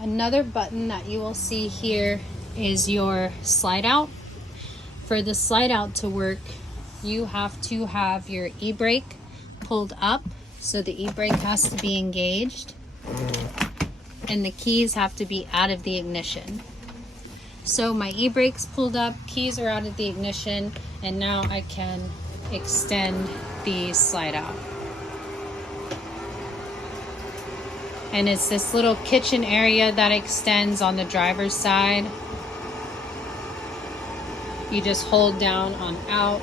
Another button that you will see here is your slide out. For the slide out to work, you have to have your e-brake pulled up, so the e-brake has to be engaged and the keys have to be out of the ignition. So my e-brake's pulled up, keys are out of the ignition, and now I can extend the slide out. And it's this little kitchen area that extends on the driver's side. You just hold down on out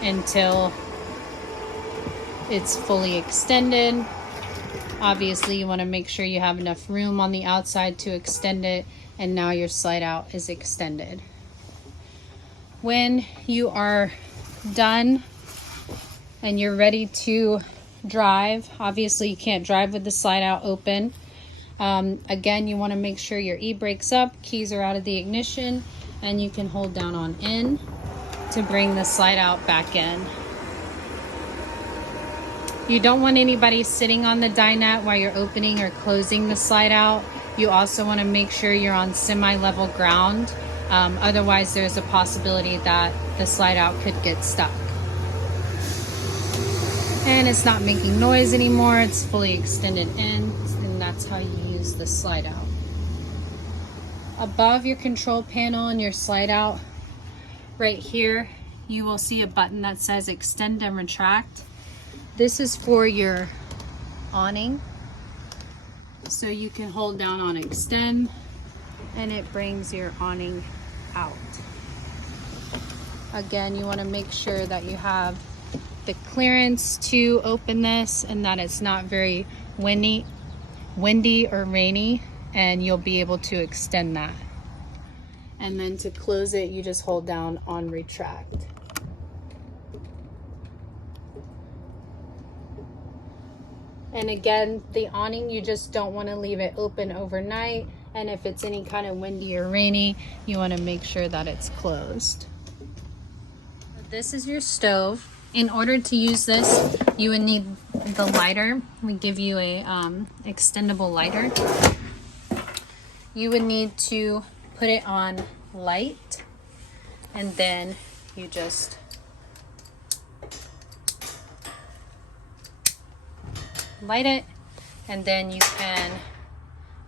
until it's fully extended. Obviously, you want to make sure you have enough room on the outside to extend it, and now your slide out is extended. When you are done and you're ready to drive, obviously you can't drive with the slide out open. Again, you want to make sure your e-brake's up, keys are out of the ignition, and you can hold down on in to bring the slide out back in. You don't want anybody sitting on the dinette while you're opening or closing the slide out. You also want to make sure you're on semi-level ground. Otherwise, there's a possibility that the slide out could get stuck. And it's not making noise anymore. It's fully extended in, and that's how you use the slide out. Above your control panel and your slide out, right here, you will see a button that says extend and retract. This is for your awning. So you can hold down on extend and it brings your awning out. Again, you want to make sure that you have the clearance to open this and that it's not very windy or rainy, and you'll be able to extend that. And then to close it, you just hold down on retract. And again, the awning, you just don't want to leave it open overnight. And if it's any kind of windy or rainy, you want to make sure that it's closed. This is your stove. In order to use this, you would need the lighter. We give you a extendable lighter. You would need to put it on light, and then you just light it, and then you can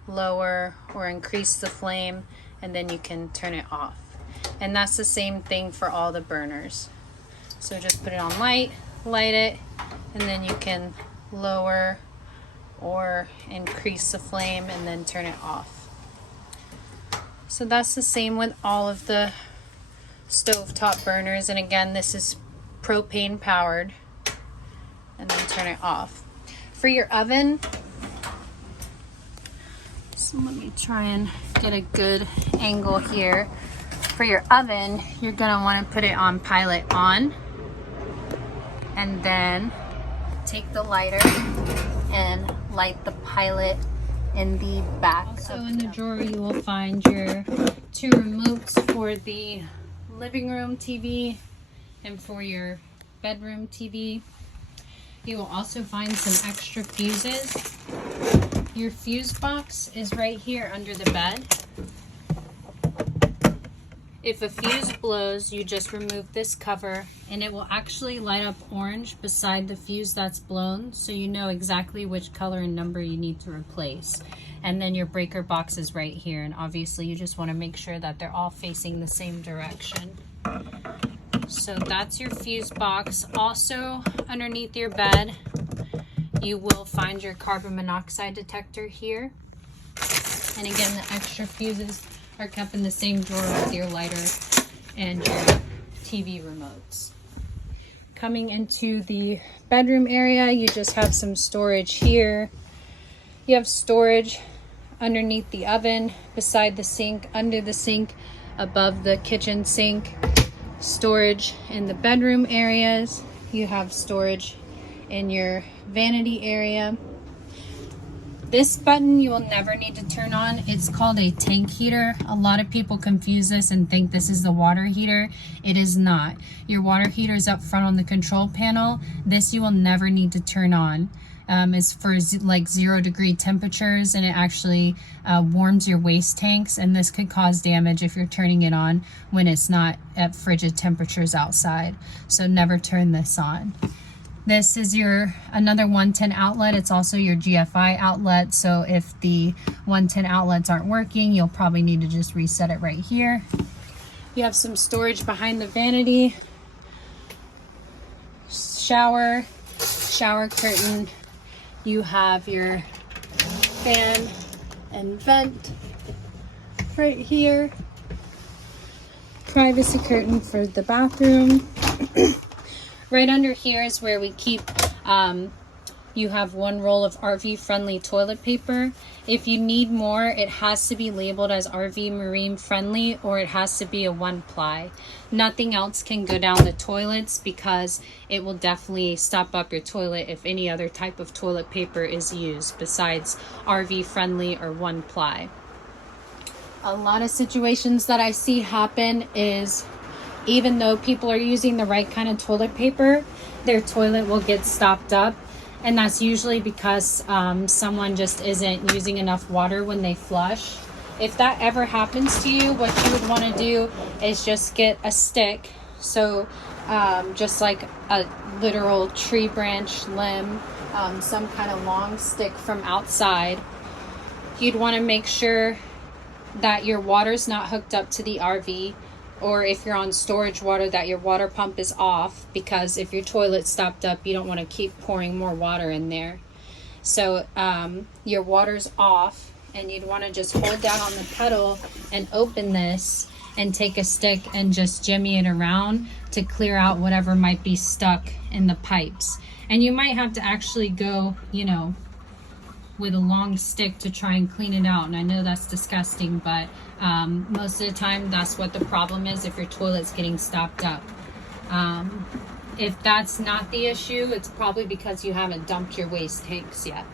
lower or increase the flame, and then you can turn it off. And that's the same thing for all the burners. So just put it on light, light it, and then you can lower or increase the flame and then turn it off. So that's the same with all of the stovetop burners. And again, this is propane powered, and then turn it off. For your oven, so let me try and get a good angle here. For your oven, you're gonna want to put it on pilot on, and then take the lighter and light the pilot in the back. Also in the drawer, you will find your two remotes for the living room TV and for your bedroom TV. You will also find some extra fuses. Your fuse box is right here under the bed. If a fuse blows, you just remove this cover and it will actually light up orange beside the fuse that's blown, so you know exactly which color and number you need to replace. And then your breaker box is right here, and obviously you just want to make sure that they're all facing the same direction. So that's your fuse box. Also underneath your bed, you will find your carbon monoxide detector here. And again, the extra fuses are kept in the same drawer with your lighter and your TV remotes. Coming into the bedroom area, you just have some storage here. You have storage underneath the oven, beside the sink, under the sink, above the kitchen sink. Storage in the bedroom areas. You have storage in your vanity area. This button you will never need to turn on. It's called a tank heater. A lot of people confuse this and think this is the water heater. It is not. Your water heater is up front on the control panel. This you will never need to turn on. is for like 0-degree temperatures, and it actually warms your waste tanks, and this could cause damage if you're turning it on when it's not at frigid temperatures outside. So never turn this on. This is your another 110 outlet. It's also your GFI outlet. So if the 110 outlets aren't working, you'll probably need to just reset it right here. You have some storage behind the vanity. Shower curtain. You have your fan and vent right here. Privacy curtain for the bathroom. Right under here is where we keep, you have one roll of RV friendly toilet paper. If you need more, it has to be labeled as RV marine friendly, or it has to be a 1-ply. Nothing else can go down the toilets because it will definitely stop up your toilet if any other type of toilet paper is used besides RV friendly or 1-ply. A lot of situations that I see happen is, even though people are using the right kind of toilet paper, their toilet will get stopped up. And that's usually because someone just isn't using enough water when they flush. If that ever happens to you, what you would want to do is just get a stick. So just like a literal tree branch, limb, some kind of long stick from outside. You'd want to make sure that your water's not hooked up to the RV, or if you're on storage water, that your water pump is off, because if your toilet's stopped up, you don't want to keep pouring more water in there. So your water's off, and you'd want to just hold down on the pedal and open this and take a stick and just jimmy it around to clear out whatever might be stuck in the pipes. And you might have to actually go, you know, with a long stick to try and clean it out. And I know that's disgusting, but most of the time that's what the problem is if your toilet's getting stopped up. If that's not the issue, it's probably because you haven't dumped your waste tanks yet.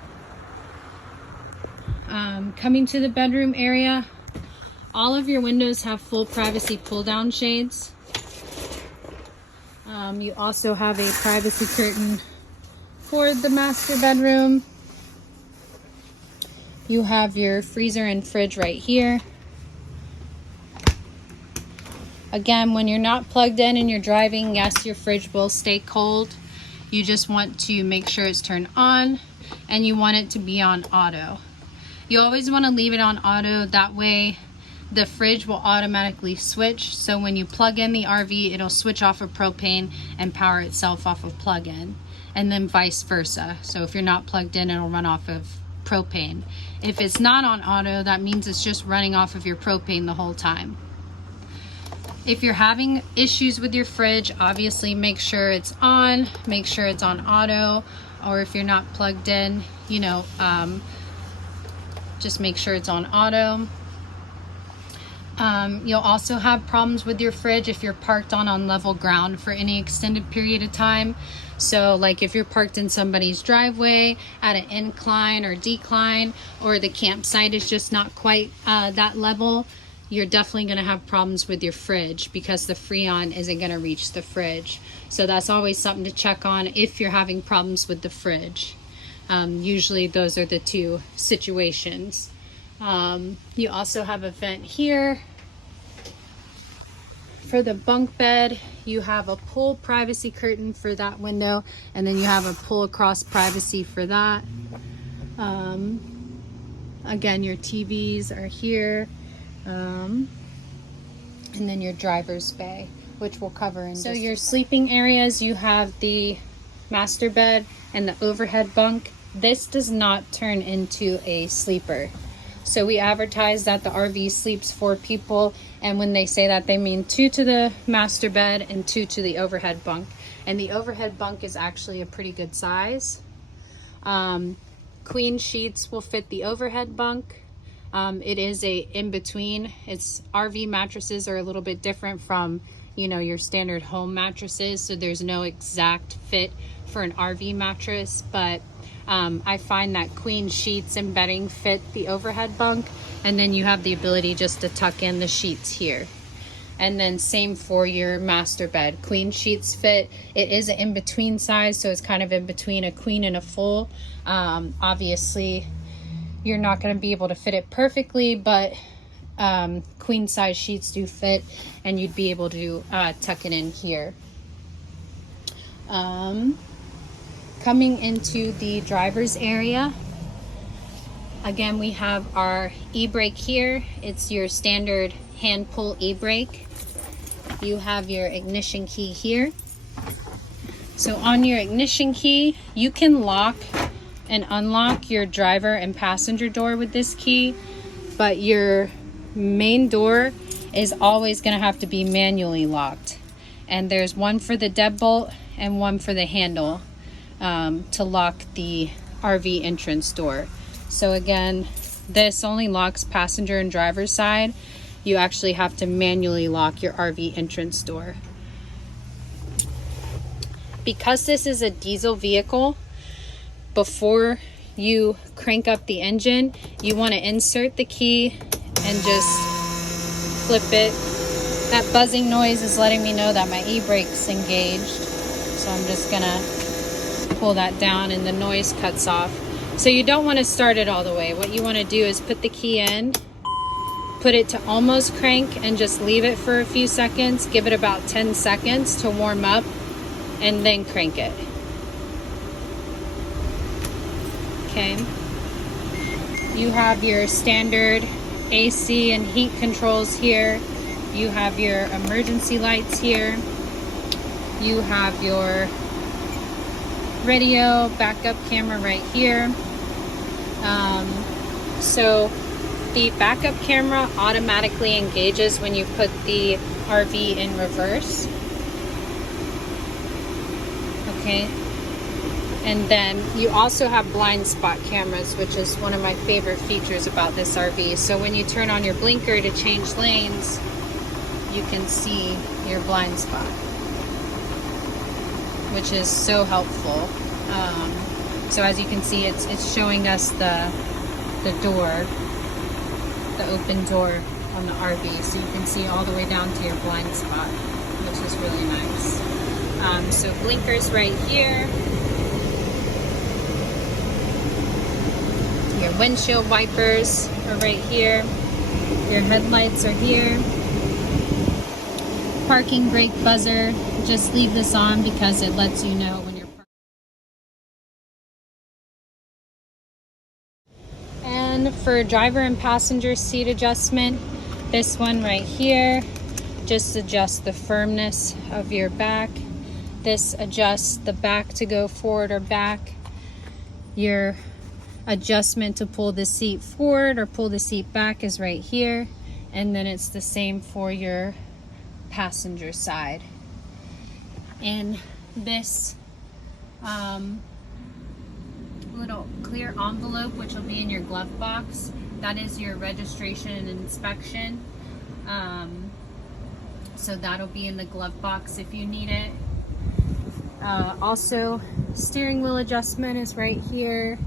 Coming to the bedroom area, all of your windows have full privacy pull down shades. You also have a privacy curtain for the master bedroom. You have your freezer and fridge right here. Again, when you're not plugged in and you're driving, yes, your fridge will stay cold. You just want to make sure it's turned on, and you want it to be on auto. You always want to leave it on auto. That way the fridge will automatically switch. So when you plug in the RV, it'll switch off of propane and power itself off of plug-in, and then vice versa. So if you're not plugged in, it'll run off of propane. If it's not on auto, that means it's just running off of your propane the whole time. If you're having issues with your fridge, obviously make sure it's on, make sure it's on auto, or if you're not plugged in, you know, just make sure it's on auto. You'll also have problems with your fridge if you're parked on level ground for any extended period of time. So like if you're parked in somebody's driveway at an incline or decline, or the campsite is just not quite that level, you're definitely going to have problems with your fridge because the Freon isn't going to reach the fridge. So that's always something to check on if you're having problems with the fridge. Usually those are the two situations. You also have a vent here. For the bunk bed, you have a pull privacy curtain for that window, and then you have a pull across privacy for that. Again, your TVs are here, and then your driver's bay, which we'll cover in just a second. So your sleeping areas, you have the master bed and the overhead bunk. This does not turn into a sleeper. So we advertise that the RV sleeps 4 people, and when they say that, they mean 2 to the master bed and 2 to the overhead bunk. And the overhead bunk is actually a pretty good size. Queen sheets will fit the overhead bunk. It is a in-between. It's RV mattresses are a little bit different from, you know, your standard home mattresses, so there's no exact fit for an RV mattress, but I find that queen sheets and bedding fit the overhead bunk, and then you have the ability just to tuck in the sheets here. And then same for your master bed. Queen sheets fit. It is an in-between size, so it's kind of in between a queen and a full. Obviously, you're not going to be able to fit it perfectly, but queen size sheets do fit, and you'd be able to tuck it in here. Coming into the driver's area, again, we have our e-brake here. It's your standard hand pull e-brake. You have your ignition key here. So on your ignition key, you can lock and unlock your driver and passenger door with this key, but your main door is always going to have to be manually locked. And there's one for the deadbolt and one for the handle to lock the RV entrance door. So again, this only locks passenger and driver's side. You actually have to manually lock your RV entrance door. Because this is a diesel vehicle, before you crank up the engine, you want to insert the key and just flip it. That buzzing noise is letting me know that my e-brake's engaged. So I'm just gonna pull that down and the noise cuts off. So you don't want to start it all the way. What you want to do is put the key in, put it to almost crank, and just leave it for a few seconds. Give it about 10 seconds to warm up, and then crank it. Okay. You have your standard AC and heat controls here. You have your emergency lights here. You have your radio backup camera right here. So the backup camera automatically engages when you put the RV in reverse. Okay. And then you also have blind spot cameras, which is one of my favorite features about this RV. So when you turn on your blinker to change lanes, you can see your blind spot, which is so helpful. So as you can see, it's showing us the door, the open door on the RV, so you can see all the way down to your blind spot, which is really nice. So blinkers right here. Your windshield wipers are right here. Your headlights are here. Parking brake buzzer. Just leave this on because it lets you know when you're parked. And for driver and passenger seat adjustment, this one right here just adjusts the firmness of your back. This adjusts the back to go forward or back. Your adjustment to pull the seat forward or pull the seat back is right here, and then it's the same for your passenger side. And this little clear envelope, which will be in your glove box, that is your registration and inspection. So that'll be in the glove box if you need it. Also, steering wheel adjustment is right here.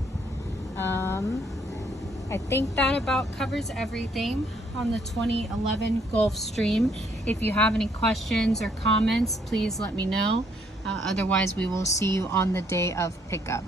I think that about covers everything on the 2011 Gulf Stream. If you have any questions or comments, please let me know. Otherwise, we will see you on the day of pickup.